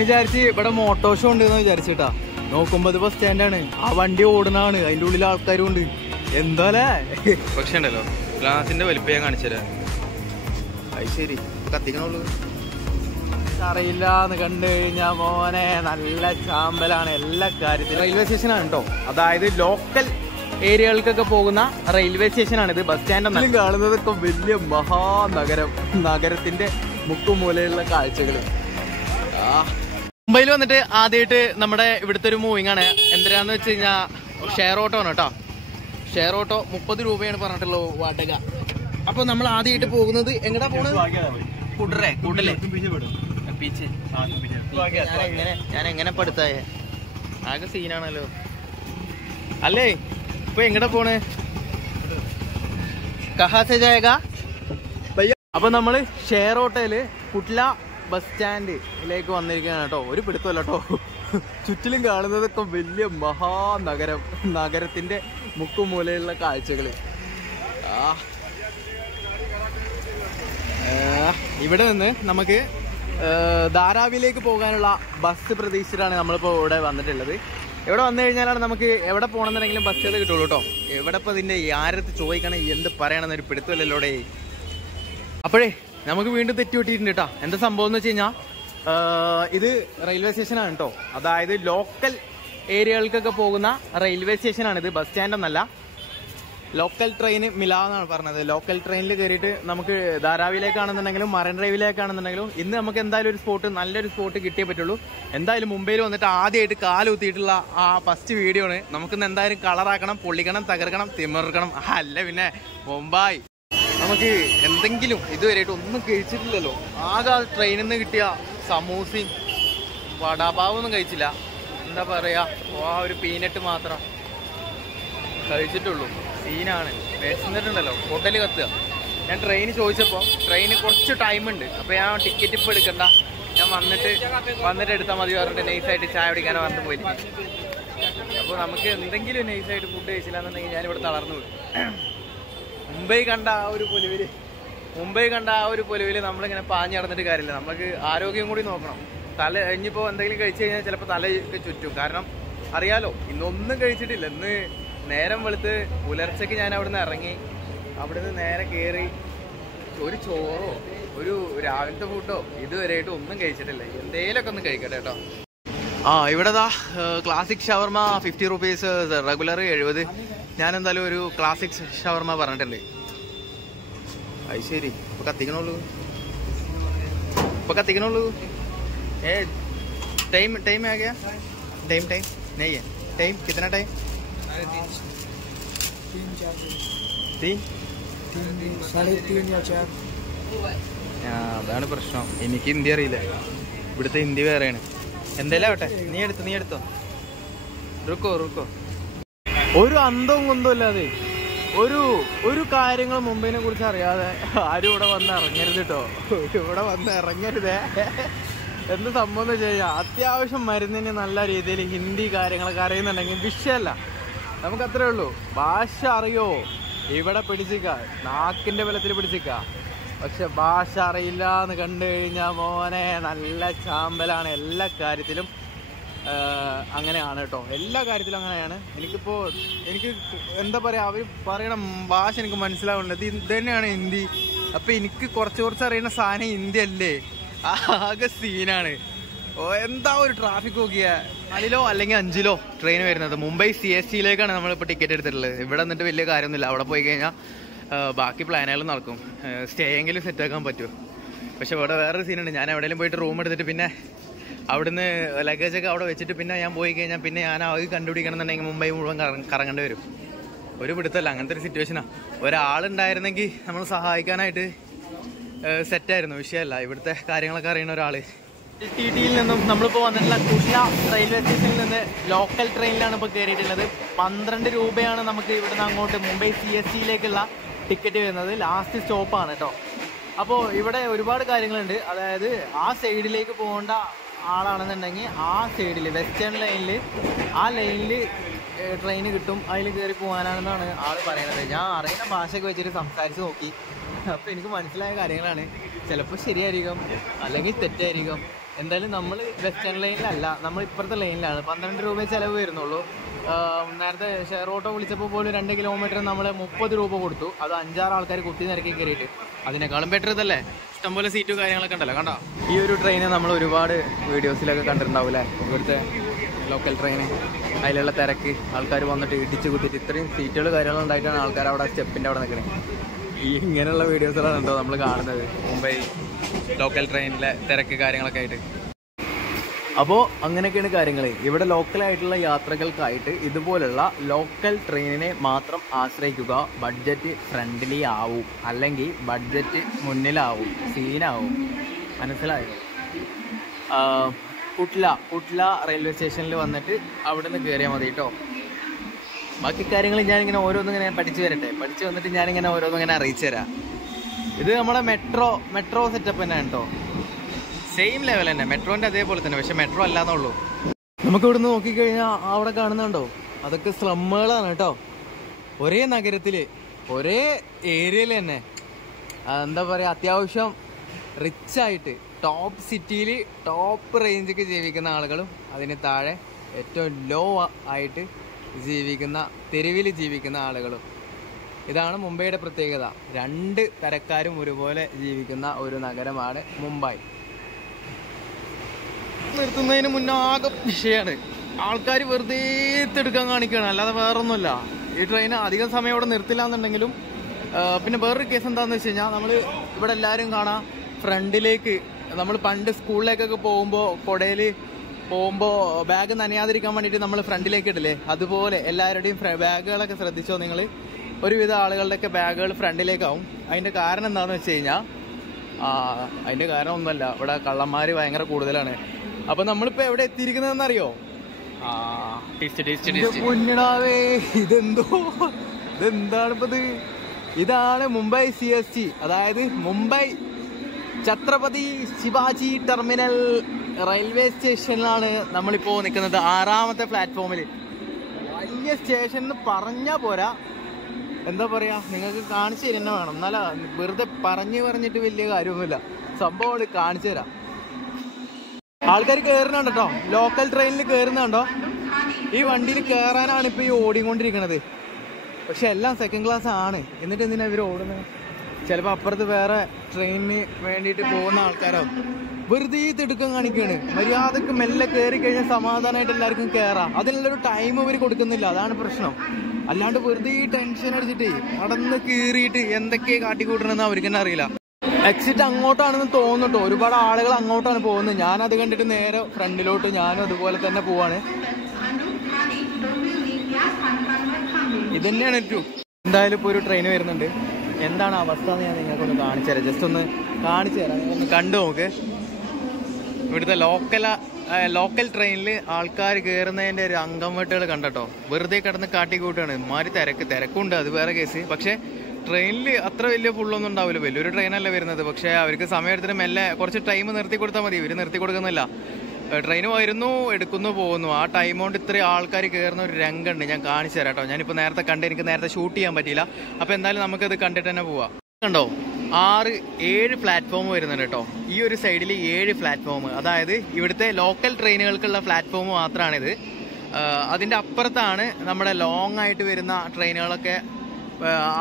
വിചാരിച്ച് ഇവിടെ motto show ഉണ്ടെന്ന് വിചാരിച്ചിട്ടാ. നോക്കുമ്പോ ഇത് ബസ് സ്റ്റാൻഡാണ്. ആ വണ്ടി ഓടുന്നതാണ്, അതിന്റെ ഉള്ളിൽ ആൾക്കാരും ഉണ്ട്. എന്താലേ പക്ഷെ ഉണ്ടല്ലോ ഗ്ലാസിന്റെ വലിപ്പം ഞാൻ കാണിച്ചുതരാം. അത് ശരി കത്തിക്കണുള്ളൂ അറിയില്ലാന്ന് കണ്ടു കഴിഞ്ഞാ മോനെ നല്ല ചാമ്പലാണ് എല്ലാ കാര്യത്തിലും. റെയിൽവേ സ്റ്റേഷനാണ് കേട്ടോ, അതായത് ലോക്കൽ ഏരിയകൾക്കൊക്കെ പോകുന്ന റെയിൽവേ സ്റ്റേഷനാണിത്. ബസ് സ്റ്റാൻഡ് കാണുന്നതൊക്കെ വലിയ മഹാനഗരം, നഗരത്തിന്റെ മുക്കുമൂലയുള്ള കാഴ്ചകൾ. മുംബൈയിൽ വന്നിട്ട് ആദ്യമായിട്ട് നമ്മുടെ ഇവിടുത്തെ ഒരു മൂവിങ് ആണ്. എന്തിനാന്ന് വെച്ച് കഴിഞ്ഞാൽ ഷെയർ ഓട്ടോ ആണ് കേട്ടോ. ഷെയർ ഓട്ടോ 30 രൂപയാണ് പറഞ്ഞിട്ടുള്ളത് വാടക. അപ്പൊ നമ്മൾ ആദ്യമായിട്ട് പോകുന്നത് എങ്ങടാ പോണത്? കൂട്ടല്ലേ ഞാൻ എങ്ങനെ പഠിത്തായ ആകെ സീനാണല്ലോ അല്ലേ. ഇപ്പൊ എങ്ങടാ പോണ്? കഹാ സെ ജായേഗാ ഭയ്യ. അപ്പൊ നമ്മള് ഷെയർ ഓട്ടോയില് കുട്ട്ല ബസ് സ്റ്റാൻഡിലേക്ക് വന്നിരിക്കുകയാണ് കേട്ടോ. ഒരു പിടുത്തമല്ല കേട്ടോ, ചുറ്റിലും കാണുന്നതൊക്കെ വലിയ മഹാനഗരം, നഗരത്തിന്റെ മുക്കുമൂലയുള്ള കാഴ്ചകള്. ഇവിടെ നിന്ന് നമുക്ക് ധാരാവിയിലേക്ക് പോകാനുള്ള ബസ് പ്രതീക്ഷിച്ചിട്ടാണ് നമ്മളിപ്പോൾ ഇവിടെ വന്നിട്ടുള്ളത്. ഇവിടെ വന്നു കഴിഞ്ഞാലാണ് നമുക്ക് എവിടെ പോകണമെന്നുണ്ടെങ്കിലും ബസ്സുകൾ കിട്ടുള്ളൂ കേട്ടോ. എവിടെ ഇപ്പോൾ ഇതിൻ്റെ ആരത്ത് ചോദിക്കണം എന്ത് പറയണമെന്നൊരു പിടുത്തമല്ലോടെ. അപ്പോഴേ നമുക്ക് വീണ്ടും തെറ്റുപറ്റിയിട്ടുണ്ട് കേട്ടോ. എന്താ സംഭവം എന്ന് വെച്ച് കഴിഞ്ഞാൽ ഇത് റെയിൽവേ സ്റ്റേഷനാണ് കേട്ടോ, അതായത് ലോക്കൽ ഏരിയകൾക്കൊക്കെ പോകുന്ന റെയിൽവേ സ്റ്റേഷനാണിത്. ബസ് സ്റ്റാൻഡ് എന്നല്ല, ലോക്കൽ ട്രെയിൻ മിലാന്നാണ് പറഞ്ഞത്. ലോക്കൽ ട്രെയിനിൽ കയറിയിട്ട് നമുക്ക് ധാരാവിയിലേക്കാണെന്നുണ്ടെങ്കിലും മറൈൻ ഡ്രൈവിലേക്കാണെന്നുണ്ടെങ്കിലും ഇന്ന് നമുക്ക് എന്തായാലും ഒരു സ്പോട്ട്, നല്ലൊരു സ്പോട്ട് കിട്ടിയേ പറ്റുള്ളൂ. എന്തായാലും മുംബൈയിൽ വന്നിട്ട് ആദ്യമായിട്ട് കാലുകുത്തിയിട്ടുള്ള ആ ഫസ്റ്റ് വീഡിയോ ആണ്. നമുക്കിന്ന് എന്തായാലും കളറാക്കണം, പൊള്ളിക്കണം, തകർക്കണം, തിമിർക്കണം. അല്ല പിന്നെ മുംബൈ നമുക്ക് എന്തെങ്കിലും ഇതുവരെയായിട്ട് ഒന്നും കഴിച്ചിട്ടില്ലല്ലോ. ആകെ ട്രെയിനിൽ നിന്ന് കിട്ടിയ സമൂസയും വടാപാവൊന്നും കഴിച്ചില്ല. എന്താ പറയാ, ആ ഒരു പീനട്ട് മാത്രം കഴിച്ചിട്ടുള്ളൂ. സീനാണ്, വിശന്നിട്ടുണ്ടല്ലോ, ഹോട്ടൽ കത്തുക. ഞാൻ ട്രെയിൻ ചോദിച്ചപ്പോൾ ട്രെയിന് കുറച്ച് ടൈമുണ്ട്, അപ്പോൾ ഞാൻ ടിക്കറ്റ് ഇപ്പോൾ എടുക്കണ്ട, ഞാൻ വന്നിട്ട് എടുത്താൽ മതി പറഞ്ഞിട്ട് നൈസായിട്ട് ചായ കുടിക്കാനോ പറഞ്ഞിട്ട് പോയി. അപ്പോൾ നമുക്ക് എന്തെങ്കിലും നൈസായിട്ട് ഫുഡ് കഴിച്ചില്ല എന്നുണ്ടെങ്കിൽ ഞാനിവിടെ തളർന്നു പോയി. മുംബൈ കണ്ട ആ ഒരു പൊലിവില് നമ്മളിങ്ങനെ പാഞ്ഞ് നടന്നിട്ട് കാര്യമില്ല. നമുക്ക് ആരോഗ്യം കൂടി നോക്കണം. ഇനിയിപ്പോൾ എന്തെങ്കിലും കഴിച്ചു കഴിഞ്ഞാൽ ചിലപ്പോൾ തലയൊക്കെ ചുറ്റും. കാരണം അറിയാലോ, ഇന്നൊന്നും കഴിച്ചിട്ടില്ല. ഇന്ന് നേരം വെളുത്ത് പുലർച്ചയ്ക്ക് ഞാൻ അവിടുന്ന് ഇറങ്ങി, അവിടുന്ന് നേരെ കയറി ഒരു ചോറോ ഒരു രാവിലത്തെ ഫുഡോ ഇതുവരെയായിട്ട് ഒന്നും കഴിച്ചിട്ടില്ല. എന്തേലൊക്കെ ഒന്ന് കഴിക്കട്ടെ കേട്ടോ. ഇവിടെ ക്ലാസിക് ഷവർമ 50 റുപ്പീസ്, റെഗുലർ 70. ഞാൻ എന്തായാലും ഒരു ക്ലാസിക് ഷവർമ പറഞ്ഞിട്ടുണ്ട്. അത് ശരി, ഇപ്പൊ കത്തിക്കണുള്ളൂ. टाइम आ गया. टाइम नहीं है. टाइम कितना टाइम? 3 या 4. അതാണ് പ്രശ്നം. എനിക്ക് ഹിന്ദി അറിയില്ല, ഇവിടുത്തെ ഹിന്ദി വേറെയാണ്. എന്തായാലും ആവട്ടെ, നീ എടുത്തോ. റുക്കോ. ഒരു അന്തവും കുന്തവും ഇല്ലാതെ ഒരു കാര്യങ്ങൾ മുംബൈനെ കുറിച്ച് അറിയാതെ ആരും ഇവിടെ വന്ന് ഇറങ്ങരുത് കേട്ടോ. ഇവിടെ വന്ന് ഇറങ്ങരുതേ. എന്ത് സംഭവം എന്ന് വെച്ച് കഴിഞ്ഞാൽ അത്യാവശ്യം മരുന്നിന് നല്ല രീതിയിൽ ഹിന്ദി കാര്യങ്ങളൊക്കെ അറിയുന്നുണ്ടെങ്കിൽ വിഷയമല്ല, നമുക്ക് അത്രേ ഉള്ളൂ. ഭാഷ അറിയോ ഇവിടെ പിടിച്ചിക്ക, നാക്കിന്റെ ബലത്തിൽ പിടിച്ചിക്ക. പക്ഷെ ഭാഷ അറിയില്ല എന്ന് കണ്ടു കഴിഞ്ഞാൽ മോനെ നല്ല ചാമ്പലാണ്. എല്ലാ കാര്യത്തിലും അങ്ങനെയാണ് കേട്ടോ, എല്ലാ കാര്യത്തിലും അങ്ങനെയാണ്. എനിക്ക് എന്താ പറയുക, അവർ പറയണ ഭാഷ എനിക്ക് മനസ്സിലാവുന്നില്ല. ഇത് തന്നെയാണ് ഹിന്ദി. അപ്പം എനിക്ക് കുറച്ച് അറിയുന്ന സാധനം ഹിന്ദി അല്ലേ, ആകെ സീനാണ്. എന്താ ഒരു ട്രാഫിക് നോക്കിയാൽ 4 അല്ലെങ്കിൽ 5 ട്രെയിൻ വരുന്നത്. മുംബൈ CSTയിലേക്കാണ് നമ്മളിപ്പോൾ ടിക്കറ്റ് എടുത്തിട്ടുള്ളത്. ഇവിടെ നിന്നിട്ട് വലിയ കാര്യമൊന്നുമില്ല. അവിടെ പോയി കഴിഞ്ഞാൽ ബാക്കി പ്ലാനുകൾ നടക്കും, സ്റ്റേ എങ്കിലും സെറ്റാക്കാൻ പറ്റും. പക്ഷെ ഇവിടെ വേറൊരു സീനുണ്ട്. ഞാൻ എവിടെയെങ്കിലും പോയിട്ട് റൂം എടുത്തിട്ട് പിന്നെ അവിടുന്ന് ലഗേജൊക്കെ അവിടെ വെച്ചിട്ട് പിന്നെ ഞാൻ പോയി കഴിഞ്ഞാൽ പിന്നെ ഞാൻ അത് കണ്ടുപിടിക്കണം എന്നുണ്ടെങ്കിൽ മുംബൈ മുഴുവൻ കറങ്ങേണ്ടി വരും. ഒരു പിടുത്തല്ല, അങ്ങനത്തെ ഒരു സിറ്റുവേഷനാണ്. ഒരാളുണ്ടായിരുന്നെങ്കിൽ നമ്മൾ സഹായിക്കാനായിട്ട് സെറ്റായിരുന്നു, വിഷയമല്ല. ഇവിടുത്തെ കാര്യങ്ങളൊക്കെ അറിയുന്ന ഒരാൾ. TTയിൽ നിന്നും നമ്മളിപ്പോൾ വന്നിട്ടുള്ള കുട്ല റെയിൽവേ സ്റ്റേഷനിൽ നിന്ന് ലോക്കൽ ട്രെയിനിലാണ് ഇപ്പോൾ കയറിയിട്ടുള്ളത്. 12 രൂപയാണ് നമുക്ക് ഇവിടുന്ന് അങ്ങോട്ട് മുംബൈ CSTയിലേക്കുള്ള ടിക്കറ്റ് വരുന്നത്. ലാസ്റ്റ് സ്റ്റോപ്പാണ് കേട്ടോ. അപ്പോൾ ഇവിടെ ഒരുപാട് കാര്യങ്ങളുണ്ട്. അതായത് ആ സൈഡിലേക്ക് പോകേണ്ട ആളാണെന്നുണ്ടെങ്കിൽ ആ സൈഡിൽ വെസ്റ്റേൺ ലൈനിൽ ആ ലൈനിൽ ട്രെയിൻ കിട്ടും, അതിൽ കയറി പോകാനാണെന്നാണ് ആൾ പറയുന്നത്. ഞാൻ അറിയുന്ന ഭാഷയൊക്കെ വെച്ചിട്ട് സംസാരിച്ച് നോക്കി. അപ്പോൾ എനിക്ക് മനസ്സിലായ കാര്യങ്ങളാണ്. ചിലപ്പോൾ ശരിയായിരിക്കും, അല്ലെങ്കിൽ തെറ്റായിരിക്കും. എന്തായാലും നമ്മൾ വെസ്റ്റേൺ ലൈനിലല്ല, നമ്മൾ ഇപ്പുറത്തെ ലൈനിലാണ്. 12 രൂപ ചിലവ് വരുന്നുള്ളൂ. നേരത്തെ ഷെയർ ഓട്ടോ വിളിച്ചപ്പോൾ പോലും 2 കിലോമീറ്റർ നമ്മൾ 30 രൂപ കൊടുത്തു. അത് 5-6 ആൾക്കാർ കുത്തി നിരക്കി കയറിയിട്ട്. അതിനേക്കാളും ബെറ്റർ ഇതല്ലേ, ഇഷ്ടംപോലെ സീറ്റും കാര്യങ്ങളൊക്കെ ഉണ്ടല്ലോ. കണ്ടോ, ഈ ഒരു ട്രെയിന് നമ്മൾ ഒരുപാട് വീഡിയോസിലൊക്കെ കണ്ടിട്ടുണ്ടാവും അല്ലേ, ഇവിടുത്തെ ലോക്കൽ ട്രെയിന്. അതിലുള്ള തിരക്ക്, ആൾക്കാർ വന്നിട്ട് ഇടിച്ച് കുത്തിയിട്ട് ഇത്രയും സീറ്റുകൾ കാര്യങ്ങളും ഉണ്ടായിട്ടാണ് ആൾക്കാർ അവിടെ സ്റ്റെപ്പിൻ്റെ അവിടെ നിൽക്കുന്നത്. ഈ ഇങ്ങനെയുള്ള വീഡിയോസുകളാണ് കേട്ടോ നമ്മൾ കാണുന്നത് മുംബൈ ലോക്കൽ ട്രെയിനിലെ തിരക്ക് കാര്യങ്ങളൊക്കെ ആയിട്ട്. അപ്പോൾ അങ്ങനെയൊക്കെയാണ് കാര്യങ്ങൾ. ഇവിടെ ലോക്കലായിട്ടുള്ള യാത്രകൾക്കായിട്ട് ഇതുപോലുള്ള ലോക്കൽ ട്രെയിനിനെ മാത്രം ആശ്രയിക്കുക. ബഡ്ജറ്റ് ഫ്രണ്ട്ലി ആവും, അല്ലെങ്കിൽ ബഡ്ജറ്റ് മുന്നിലാവും, സീനാവും. മനസ്സിലായോ? കുട്ല റെയിൽവേ സ്റ്റേഷനിൽ വന്നിട്ട് അവിടെ നിന്ന് കയറിയാൽ മതി കേട്ടോ. ബാക്കി കാര്യങ്ങൾ ഞാനിങ്ങനെ ഓരോന്നിങ്ങനെ പഠിച്ചു വരട്ടെ. പഠിച്ചു വന്നിട്ട് ഞാനിങ്ങനെ ഓരോന്നിങ്ങനെ അറിയിച്ചു തരാം. ഇത് നമ്മുടെ മെട്രോ സെറ്റപ്പ് തന്നെയാണ് കേട്ടോ. സെയിം ലെവൽ തന്നെ, മെട്രോൻ്റെ അതേപോലെ തന്നെ, പക്ഷെ മെട്രോ അല്ലാന്നുള്ളൂ. നമുക്ക് ഇവിടുന്ന് നോക്കിക്കഴിഞ്ഞാൽ അവിടെ കാണുന്നുണ്ടോ, അതൊക്കെ സ്ലമ്മുകളാണ് കേട്ടോ. ഒരേ നഗരത്തിൽ ഒരേ ഏരിയയിൽ തന്നെ എന്താ പറയുക, അത്യാവശ്യം റിച്ചായിട്ട് ടോപ്പ് സിറ്റിയിൽ ടോപ്പ് റേഞ്ചൊക്കെ ജീവിക്കുന്ന ആളുകളും അതിന് താഴെ ഏറ്റവും ലോ ആയിട്ട് ജീവിക്കുന്ന, തെരുവിൽ ജീവിക്കുന്ന ആളുകളും. ഇതാണ് മുംബൈയുടെ പ്രത്യേകത. 2 തരക്കാരും ഒരുപോലെ ജീവിക്കുന്ന ഒരു നഗരമാണ് മുംബൈ. നിർത്തുന്നതിന് മുന്നേ ആകെ വിഷയമാണ്, ആൾക്കാർ വെറുതെ എടുക്കാൻ കാണിക്കുകയാണ്, അല്ലാതെ വേറൊന്നുമില്ല. ഈ ട്രെയിൻ അധികം സമയം ഇവിടെ നിർത്തില്ല എന്നുണ്ടെങ്കിലും. പിന്നെ വേറൊരു കേസ് എന്താണെന്ന് വെച്ച് കഴിഞ്ഞാൽ, നമ്മൾ ഇവിടെ എല്ലാവരും കാണാം ഫ്രണ്ടിലേക്ക്, നമ്മൾ പണ്ട് സ്കൂളിലേക്കൊക്കെ പോകുമ്പോൾ കുടയിൽ പോകുമ്പോൾ ബാഗ് നനയാതിരിക്കാൻ വേണ്ടിയിട്ട് നമ്മൾ ഫ്രണ്ടിലേക്ക് ഇടില്ലേ, അതുപോലെ എല്ലാവരുടെയും ബാഗുകളൊക്കെ ശ്രദ്ധിച്ചോ നിങ്ങൾ. ഒരുവിധ ആളുകളുടെയൊക്കെ ബാഗുകൾ ഫ്രണ്ടിലേക്കാവും. അതിൻ്റെ കാരണം എന്താണെന്ന് വെച്ച് കഴിഞ്ഞാൽ, അതിൻ്റെ കാരണം ഒന്നുമല്ല, ഇവിടെ കള്ളന്മാർ ഭയങ്കര കൂടുതലാണ്. അപ്പം നമ്മളിപ്പോൾ എവിടെ എത്തിയിരിക്കുന്നതെന്നറിയോ? മുന്നിടാവേ, ഇതെന്താണിപ്പത്? ഇതാണ് മുംബൈ CST, അതായത് മുംബൈ ഛത്രപതി ശിവാജി ടെർമിനൽ റെയിൽവേ സ്റ്റേഷനിലാണ് നമ്മളിപ്പോൾ നിൽക്കുന്നത്. 6ാമത്തെ പ്ലാറ്റ്ഫോമിൽ. വലിയ സ്റ്റേഷൻ എന്ന് പറഞ്ഞാൽ പോരാ, എന്താ പറയുക, നിങ്ങൾക്ക് കാണിച്ചു തരുന്ന വേണം. എന്നാലാ, വെറുതെ പറഞ്ഞിട്ട് വലിയ കാര്യമൊന്നുമില്ല. സംഭവം കാണിച്ചു തരാം. ആൾക്കാർ കയറുന്നുണ്ട് കേട്ടോ, ലോക്കൽ ട്രെയിനിൽ കയറുന്നുണ്ടോ? ഈ വണ്ടിയിൽ കയറാനാണ് ഇപ്പോൾ ഈ ഓടിക്കൊണ്ടിരിക്കുന്നത്. പക്ഷെ എല്ലാം സെക്കൻഡ് ക്ലാസ് ആണ്. എന്നിട്ട് എന്തിനാ ഇവർ ഓടുന്നത്? ചിലപ്പോൾ അപ്പുറത്ത് വേറെ ട്രെയിനിന് വേണ്ടിയിട്ട് പോകുന്ന ആൾക്കാരോ വെറുതെ തിടുക്കം കാണിക്കുകയാണ്. മര്യാദക്ക് മെല്ലെ കയറി കഴിഞ്ഞാൽ സമാധാനമായിട്ട് എല്ലാവർക്കും കയറാം. അതിനുള്ളൊരു ടൈം ഇവർ കൊടുക്കുന്നില്ല, അതാണ് പ്രശ്നം. അല്ലാണ്ട് വെറുതെ ടെൻഷൻ അടിച്ചിട്ട് നടന്ന് കീറിയിട്ട് എന്തൊക്കെ കാട്ടിക്കൂട്ടണമെന്ന് അവർക്ക് തന്നെ അറിയില്ല. എക്സിറ്റ് അങ്ങോട്ടാണെന്ന് തോന്നുട്ടോ, ഒരുപാട് ആളുകൾ അങ്ങോട്ടാണ് പോകുന്നത്. ഞാനത് കണ്ടിട്ട് നേരെ ഫ്രണ്ടിലോട്ട് ഞാനും അതുപോലെ തന്നെ പോവാണ്. ഇതന്നെയാണ് ഏറ്റവും. എന്തായാലും ഇപ്പോൾ ഒരു ട്രെയിൻ വരുന്നുണ്ട്. എന്താണ് അവസ്ഥ എന്ന് ഞാൻ നിങ്ങൾക്കൊന്ന് കാണിച്ചു തരാം. ജസ്റ്റ് ഒന്ന് കാണിച്ചു തരാം, നിങ്ങളൊന്ന് കണ്ടു നോക്ക്. ഇവിടുത്തെ ലോക്കൽ ട്രെയിനിൽ ആൾക്കാർ കയറുന്നതിൻ്റെ ഒരു അങ്കംവെട്ടുകൾ കണ്ടോ. വെറുതെ കിടന്ന് കാട്ടിക്കൂട്ടാണ്. മാറി തിരക്കുണ്ട്, അത് വേറെ കേസ്. പക്ഷേ ട്രെയിനിൽ അത്ര വലിയ ഫുള്ളൊന്നും ഉണ്ടാവില്ല. വലിയൊരു ട്രെയിനല്ല വരുന്നത്. പക്ഷേ അവർക്ക് സമയത്തിന് മെല്ലെ കുറച്ച് ടൈം നിർത്തി കൊടുത്താൽ മതി. ഇവർ നിർത്തി കൊടുക്കുന്നില്ല. ട്രെയിൻ വരുന്നു, എടുക്കുന്നു, പോകുന്നു. ആ ടൈം കൊണ്ട് ഇത്രയും ആൾക്കാർ കയറുന്ന ഒരു രംഗമുണ്ട്. ഞാൻ കാണിച്ചു തരാം കേട്ടോ. ഞാനിപ്പോൾ നേരത്തെ എനിക്ക് നേരത്തെ ഷൂട്ട് ചെയ്യാൻ പറ്റിയില്ല. അപ്പോൾ എന്തായാലും നമുക്കത് കണ്ടിട്ട് തന്നെ പോവാം. കണ്ടോ, 6-7 പ്ലാറ്റ്ഫോം വരുന്നുണ്ട് കേട്ടോ. ഈ ഒരു സൈഡിൽ 7 പ്ലാറ്റ്ഫോം. അതായത് ഇവിടുത്തെ ലോക്കൽ ട്രെയിനുകൾക്കുള്ള പ്ലാറ്റ്ഫോം മാത്രമാണിത്. അതിൻ്റെ അപ്പുറത്താണ് നമ്മുടെ ലോങ് ആയിട്ട് വരുന്ന ട്രെയിനുകളൊക്കെ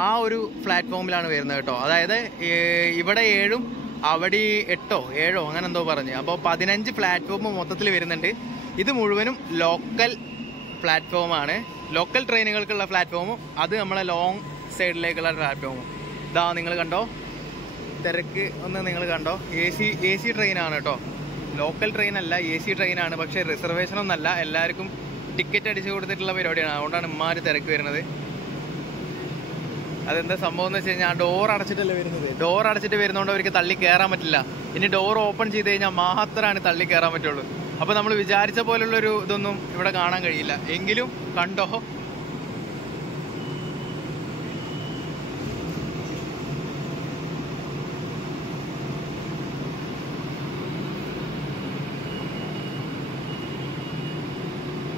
ആ ഒരു പ്ലാറ്റ്ഫോമിലാണ് വരുന്നത് കേട്ടോ. അതായത് ഇവിടെ 7ഉം അവിടെ 8ഓ 7ഓ അങ്ങനെ എന്തോ പറഞ്ഞ്. അപ്പോൾ 15 പ്ലാറ്റ്ഫോം മൊത്തത്തിൽ വരുന്നുണ്ട്. ഇത് മുഴുവനും ലോക്കൽ പ്ലാറ്റ്ഫോമാണ്. ലോക്കൽ ട്രെയിനുകൾക്കുള്ള പ്ലാറ്റ്ഫോമും അത് നമ്മളെ ലോങ് സൈഡിലേക്കുള്ള പ്ലാറ്റ്ഫോമും. ഇതാ നിങ്ങൾ കണ്ടോ, തിരക്ക് ഒന്ന് നിങ്ങൾ കണ്ടോ. എ സി ട്രെയിനാണ് കേട്ടോ, ലോക്കൽ ട്രെയിൻ അല്ല, AC ട്രെയിനാണ്. പക്ഷേ റിസർവേഷനൊന്നല്ല, എല്ലാവർക്കും ടിക്കറ്റ് അടിച്ചു കൊടുത്തിട്ടുള്ള പരിപാടിയാണ്. അതുകൊണ്ടാണ് ഇമ്മാര് തിരക്ക് വരുന്നത്. അതെന്താ സംഭവം എന്ന് വെച്ച് കഴിഞ്ഞാൽ, ഡോർ അടച്ചിട്ടല്ലേ വരുന്നത്. ഡോർ അടച്ചിട്ട് വരുന്നതുകൊണ്ട് അവർക്ക് തള്ളി കയറാൻ പറ്റില്ല. ഇനി ഡോർ ഓപ്പൺ ചെയ്ത് കഴിഞ്ഞാൽ മാത്രമാണ് തള്ളി കയറാൻ പറ്റുള്ളൂ. അപ്പോൾ നമ്മൾ വിചാരിച്ച പോലുള്ളൊരു ഇതൊന്നും ഇവിടെ കാണാൻ കഴിയില്ല. എങ്കിലും കണ്ടോ,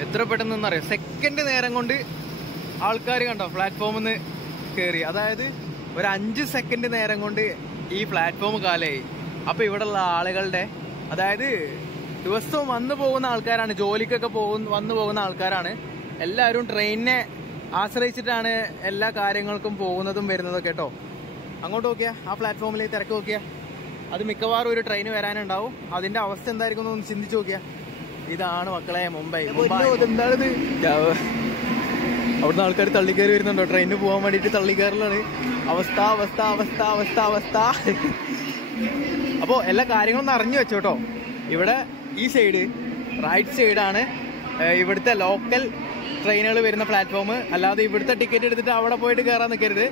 എത്ര പെട്ടെന്നറിയാം. സെക്കൻഡ് നേരം കൊണ്ട് ആൾക്കാർ കണ്ടോ പ്ലാറ്റ്ഫോമിൽ നിന്ന് കയറി. അതായത് ഒരു 5 സെക്കൻഡ് നേരം കൊണ്ട് ഈ പ്ലാറ്റ്ഫോം കാലായി. അപ്പോൾ ഇവിടെയുള്ള ആളുകളുടെ, അതായത് ദിവസവും വന്നു പോകുന്ന ആൾക്കാരാണ്, ജോലിക്കൊക്കെ വന്നു പോകുന്ന ആൾക്കാരാണ്. എല്ലാവരും ട്രെയിനിനെ ആശ്രയിച്ചിട്ടാണ് എല്ലാ കാര്യങ്ങൾക്കും പോകുന്നതും വരുന്നതും കേട്ടോ. അങ്ങോട്ട് നോക്കിയാ ആ പ്ലാറ്റ്ഫോമിൽ തിരക്ക് നോക്കിയാ, അത് മിക്കവാറും ഒരു ട്രെയിൻ വരാനുണ്ടാവും. അതിന്റെ അവസ്ഥ എന്തായിരിക്കും എന്ന് ചിന്തിച്ചു നോക്കിയാ. ഇതാണ് മക്കളെ മുംബൈ. എന്താണിത്? അവിടുന്ന് ആൾക്കാർ തള്ളിക്കയറി വരുന്നുണ്ടോ? ട്രെയിനിന് പോകാൻ വേണ്ടിയിട്ട് തള്ളിക്കയറലാണ്. അവസ്ഥ അവസ്ഥ അവസ്ഥ അവസ്ഥ അവസ്ഥ. അപ്പോൾ എല്ലാ കാര്യങ്ങളും ഒന്ന് അറിഞ്ഞു വെച്ചോട്ടോ. ഇവിടെ ഈ സൈഡ് റൈറ്റ് സൈഡാണ് ഇവിടുത്തെ ലോക്കൽ ട്രെയിനുകൾ വരുന്ന പ്ലാറ്റ്ഫോം. അല്ലാതെ ഇവിടുത്തെ ടിക്കറ്റ് എടുത്തിട്ട് അവിടെ പോയിട്ട് കയറാൻ നിൽക്കരുത്.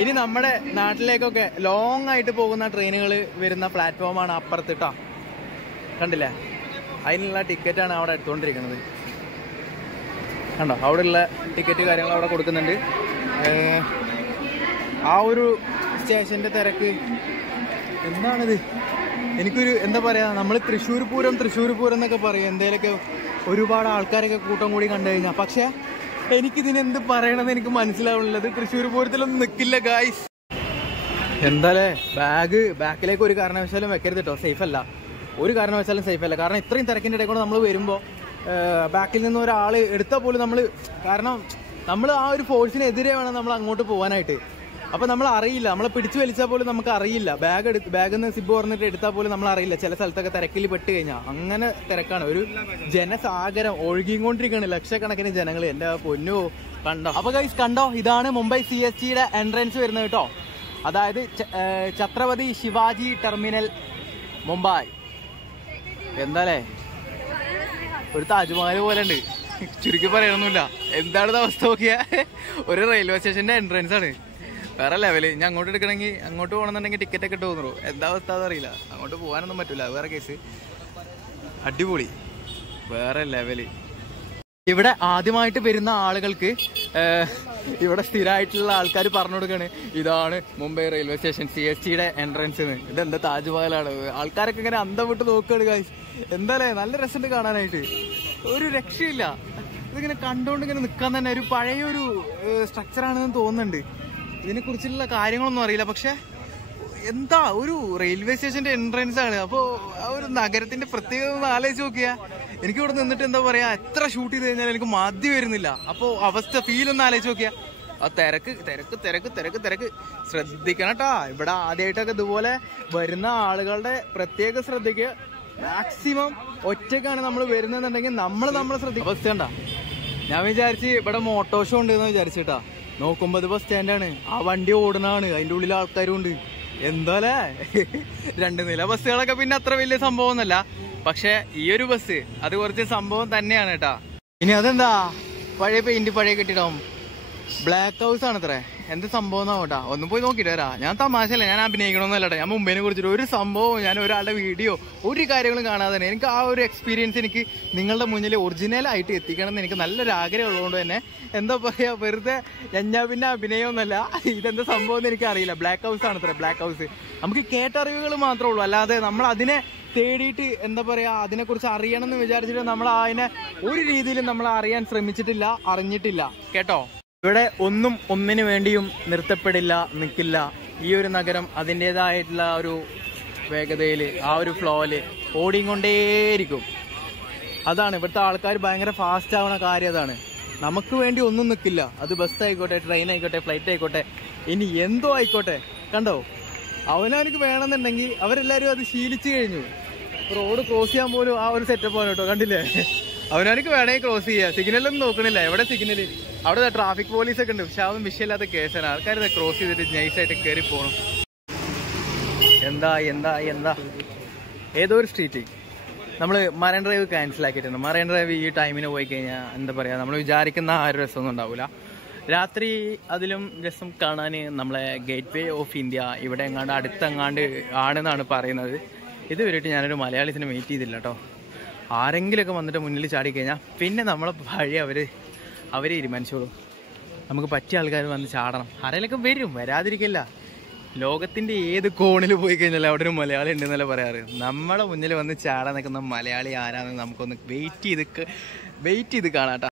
ഇനി നമ്മുടെ നാട്ടിലേക്കൊക്കെ ലോങ് ആയിട്ട് പോകുന്ന ട്രെയിനുകൾ വരുന്ന പ്ലാറ്റ്ഫോമാണ് അപ്പുറത്ത് കേട്ടോ. കണ്ടില്ലേ? അതിനുള്ള ടിക്കറ്റാണ് അവിടെ എടുത്തുകൊണ്ടിരിക്കുന്നത്. കണ്ടോ? അവിടെയുള്ള ടിക്കറ്റ് കാര്യങ്ങൾ അവിടെ കൊടുക്കുന്നുണ്ട്. ആ ഒരു സ്റ്റേഷന്റെ തിരക്ക് എന്താണിത്? എനിക്കൊരു എന്താ പറയാ, നമ്മൾ തൃശ്ശൂർ പൂരം എന്നൊക്കെ പറയും എന്തേലൊക്കെ ഒരുപാട് ആൾക്കാരൊക്കെ കൂട്ടം കൂടി കണ്ടു കഴിഞ്ഞാൽ. പക്ഷെ എനിക്കിതിനെന്ത് പറയണമെന്ന് എനിക്ക് മനസ്സിലാവുന്നില്ല. ഇത് തൃശ്ശൂർ പൂരത്തിലൊന്നും നിൽക്കില്ല ഗായ്സ്. എന്തായാലേ ബാക്കിലേക്ക് ഒരു കാരണവശാലും വെക്കരുത് കേട്ടോ. സേഫ് അല്ല, ഒരു കാരണവശാലും സേഫ് അല്ല. കാരണം ഇത്രയും തിരക്കിൻ്റെ ഇടയിൽ കൂടെ നമ്മൾ വരുമ്പോൾ ബാക്കിൽ നിന്ന് ഒരാൾ എടുത്താൽ പോലും നമ്മൾ ആ ഒരു ഫോഴ്സിനെതിരെ വേണം നമ്മൾ അങ്ങോട്ട് പോകാനായിട്ട്. അപ്പോൾ നമ്മൾ അറിയില്ല, നമ്മളെ പിടിച്ചു വലിച്ചാൽ പോലും നമുക്ക് അറിയില്ല. ബാഗിൽ നിന്ന് സിബ് പറഞ്ഞിട്ട് എടുത്താൽ പോലും നമ്മൾ അറിയില്ല. ചില സ്ഥലത്തൊക്കെ തിരക്കിൽ പെട്ട് കഴിഞ്ഞാൽ അങ്ങനെ തിരക്കാണ്. ഒരു ജനസാഗരം ഒഴുകിക്കൊണ്ടിരിക്കുകയാണ്, ലക്ഷക്കണക്കിന് ജനങ്ങൾ. എൻ്റെ പൊന്നോ കണ്ടോ? അപ്പോൾ ഗൈസ് കണ്ടോ, ഇതാണ് മുംബൈ CSTയുടെ എൻട്രൻസ് വരുന്നത് കേട്ടോ. അതായത് ഛത്രപതി ശിവാജി ടെർമിനൽ മുംബൈ. എന്താലേ, ഒരു താജ്മഹൽ പോലെ ഉണ്ട്. ചുരുക്കി പറയണമെന്നില്ല. എന്താണ് അവസ്ഥ നോക്കിയാ? ഒരു റെയിൽവേ സ്റ്റേഷന്റെ എൻട്രൻസ് ആണ്. വേറെ ലെവല്. ഞാൻ അങ്ങോട്ട് എടുക്കണമെങ്കിൽ, അങ്ങോട്ട് പോകണമെന്നുണ്ടെങ്കിൽ ടിക്കറ്റ് ഒക്കെ ഇട്ട് തോന്നുന്നു. എന്താ അവസ്ഥ അതറിയില്ല. അങ്ങോട്ട് പോകാനൊന്നും പറ്റില്ല, വേറെ കേസ്. അടിപൊളി, വേറെ ലെവല്. ഇവിടെ ആദ്യമായിട്ട് വരുന്ന ആളുകൾക്ക് ഇവിടെ സ്ഥിരമായിട്ടുള്ള ആൾക്കാർ പറഞ്ഞു കൊടുക്കാണ്, ഇതാണ് മുംബൈ റെയിൽവേ സ്റ്റേഷൻ CSTയുടെ എൻട്രൻസ്. ഇതെന്താ താജ്മഹലാണ്? ആൾക്കാരൊക്കെ ഇങ്ങനെ അന്തം വിട്ട് നോക്കുകയാണ് ഗൈസ്. എന്തായാലേ നല്ല രസമുണ്ട് കാണാനായിട്ട്, ഒരു രക്ഷയില്ല. ഇതിങ്ങനെ കണ്ടുകൊണ്ട് ഇങ്ങനെ നിൽക്കാൻ തന്നെ ഒരു പഴയൊരു സ്ട്രക്ചറാണെന്ന് തോന്നുന്നുണ്ട്. ഇതിനെക്കുറിച്ചുള്ള കാര്യങ്ങളൊന്നും അറിയില്ല. പക്ഷെ എന്താ ഒരു റെയിൽവേ സ്റ്റേഷന്റെ എൻട്രൻസ് ആണ്. അപ്പോൾ ആ ഒരു നഗരത്തിന്റെ പ്രത്യേകത ഒന്ന് ആലോചിച്ച് നോക്കിയാ. എനിക്ക് ഇവിടെ നിന്നിട്ട് എന്താ പറയാ, എത്ര ഷൂട്ട് ചെയ്ത് കഴിഞ്ഞാൽ എനിക്ക് മതി വരുന്നില്ല. അപ്പോൾ അവസ്ഥ ഫീലൊന്ന് ആലോചിച്ച് നോക്കിയാ. ആ തിരക്ക് തിരക്ക് തിരക്ക് തിരക്ക് തിരക്ക് ശ്രദ്ധിക്കണം കേട്ടാ. ഇവിടെ ആദ്യമായിട്ടൊക്കെ ഇതുപോലെ വരുന്ന ആളുകളുടെ പ്രത്യേക ശ്രദ്ധിക്കുക. മാക്സിമം ഒറ്റയ്ക്കാണ് നമ്മൾ വരുന്നതെന്നുണ്ടെങ്കിൽ നമ്മളെ ശ്രദ്ധിക്കുക. അവസ്ഥ കണ്ടാ. ഞാൻ വിചാരിച്ച് ഇവിടെ മോട്ടോ ഷോ ഉണ്ടെന്ന് വിചാരിച്ചിട്ടാ. നോക്കുമ്പോ ഇത് ബസ് സ്റ്റാൻഡാണ്. ആ വണ്ടി ഓടുന്നതാണ്, അതിന്റെ ഉള്ളിൽ ആൾക്കാരും ഉണ്ട്. എന്താലേ, 2 നില ബസ്സുകളൊക്കെ പിന്നെ അത്ര വലിയ സംഭവം ഒന്നല്ല. പക്ഷെ ഈ ഒരു ബസ് അത് കുറച്ച് സംഭവം തന്നെയാണ് കേട്ടാ. ഇനി അതെന്താ, പഴയ പെയിന്റ്, പഴയ കെട്ടിടം, ബ്ലാക്ക് ഹൗസ് ആണ് അത്രേ. എന്ത് സംഭവം എന്നാവട്ടാ, ഒന്നും പോയി നോക്കിയിട്ട് വരാ. ഞാൻ തമാശല്ല, ഞാൻ അഭിനയിക്കണമെന്നല്ലട്ടെ. ഞാൻ മുംബൈനെ കുറിച്ചിട്ട് ഒരു സംഭവം, ഞാൻ ഒരാളുടെ വീഡിയോ, ഒരു കാര്യങ്ങളും കാണാതെ തന്നെ എനിക്ക് ആ ഒരു എക്സ്പീരിയൻസ് എനിക്ക് നിങ്ങളുടെ മുന്നിൽ ഒറിജിനലായിട്ട് എത്തിക്കണം എന്ന് എനിക്ക് നല്ലൊരു ആഗ്രഹം ഉള്ളതുകൊണ്ട് തന്നെ എന്താ പറയാ, വെറുതെ പിന്നെ അഭിനയമൊന്നുമല്ല. ഇതെന്താ സംഭവം എന്ന് എനിക്ക് അറിയില്ല. ബ്ലാക്ക് ഹൗസ് ആണ് അത്ര. ബ്ലാക്ക് ഹൗസ് നമുക്ക് കേട്ടറിവുകൾ മാത്രമേ ഉള്ളൂ, അല്ലാതെ നമ്മൾ അതിനെ തേടിയിട്ട് എന്താ പറയാ, അതിനെക്കുറിച്ച് അറിയണം എന്ന് വിചാരിച്ചിട്ട് നമ്മൾ അതിനെ ഒരു രീതിയിലും നമ്മൾ അറിയാൻ ശ്രമിച്ചിട്ടില്ല, അറിഞ്ഞിട്ടില്ല കേട്ടോ. ഇവിടെ ഒന്നിനു വേണ്ടിയും നിർത്തപ്പെടില്ല, നിൽക്കില്ല. ഈ ഒരു നഗരം അതിൻ്റെതായിട്ടുള്ള ഒരു വേഗതയിൽ, ആ ഒരു ഫ്ലോയില് ഓടിക്കൊണ്ടേയിരിക്കും. അതാണ് ഇവിടുത്തെ ആൾക്കാർ ഭയങ്കര ഫാസ്റ്റ് ആവുന്ന കാര്യം. അതാണ്, നമുക്ക് വേണ്ടി ഒന്നും നിൽക്കില്ല. അത് ബസ് ആയിക്കോട്ടെ, ട്രെയിൻ ആയിക്കോട്ടെ, ഫ്ലൈറ്റ് ആയിക്കോട്ടെ, ഇനി എന്തോ ആയിക്കോട്ടെ. കണ്ടോ, അവനവനക്ക് വേണമെന്നുണ്ടെങ്കിൽ അവരെല്ലാവരും അത് ശീലിച്ചു കഴിഞ്ഞു. റോഡ് ക്രോസ് ചെയ്യാൻ പോലും ആ ഒരു സെറ്റപ്പ് ആണ് കേട്ടോ. കണ്ടില്ലേ, അവനവനക്ക് വേണമെങ്കിൽ ക്രോസ് ചെയ്യാം. സിഗ്നലൊന്നും നോക്കണില്ല. എവിടെ സിഗ്നല്? അവിടെ ട്രാഫിക് പോലീസൊക്കെ ഉണ്ട്. പക്ഷെ അതൊന്നും വിഷയമില്ലാത്ത കേസാണ്. ആൾക്കാർ ക്രോസ് ചെയ്തിട്ട് നൈസായിട്ട് കയറി പോകണം. എന്താ ഏതോ ഒരു സ്ട്രീറ്റ് നമ്മൾ മറൈൻ ഡ്രൈവ് ക്യാൻസൽ ആക്കിയിട്ടുണ്ട്. മറൈൻ ഡ്രൈവ് ഈ ടൈമിന് പോയി കഴിഞ്ഞാൽ എന്താ പറയുക, നമ്മൾ വിചാരിക്കുന്ന ആ ഒരു രസമൊന്നും ഉണ്ടാവില്ല. രാത്രി അതിലും രസം കാണാൻ നമ്മളെ ഗേറ്റ് വേ ഓഫ് ഇന്ത്യ ഇവിടെ അടുത്തെങ്ങാണ്ട് ആണെന്നാണ് പറയുന്നത്. ഇതുവരെയായിട്ട് ഞാനൊരു മലയാളീസിനെ വെയിറ്റ് ചെയ്തില്ല കേട്ടോ. ആരെങ്കിലുമൊക്കെ വന്നിട്ട് മുന്നിൽ ചാടിക്കഴിഞ്ഞാൽ പിന്നെ നമ്മളെ വഴി അവരെ തീരുമാനിച്ചോളൂ. നമുക്ക് പറ്റിയ ആൾക്കാർ വന്ന് ചാടണം. ആരെങ്കിലൊക്കെ വരും, വരാതിരിക്കില്ല. ലോകത്തിൻ്റെ ഏത് കോണിൽ പോയി കഴിഞ്ഞാൽ അവിടെ ഒരു മലയാളി ഉണ്ടെന്നല്ല പറയാറ്. നമ്മളെ മുന്നിൽ വന്ന് ചാടാൻ നിൽക്കുന്ന മലയാളി ആരാന്ന് നമുക്കൊന്ന് വെയിറ്റ് ചെയ്ത് കാണാം കേട്ടോ.